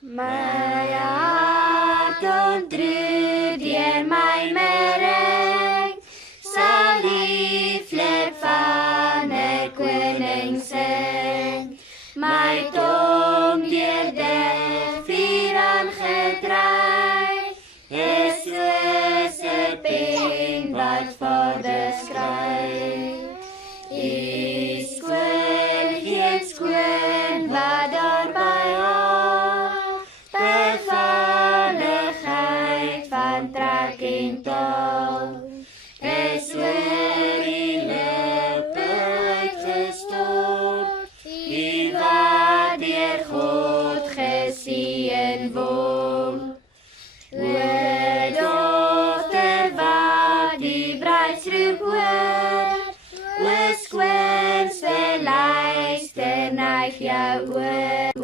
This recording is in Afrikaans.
My hart ontroer deur my merk, sal lieflik van 'n koning sing. My tong deur die vuur aangedryf, is soos 'n pen wat Vader skryf. U skoon, geen skoon wat daar by haar, bevalligheid van trek en taal, is oor die lippe uitgestort, die wat deur God geseën word. O dogter wat die bruidsroep hoor, o skoonste luister, neig jou oor.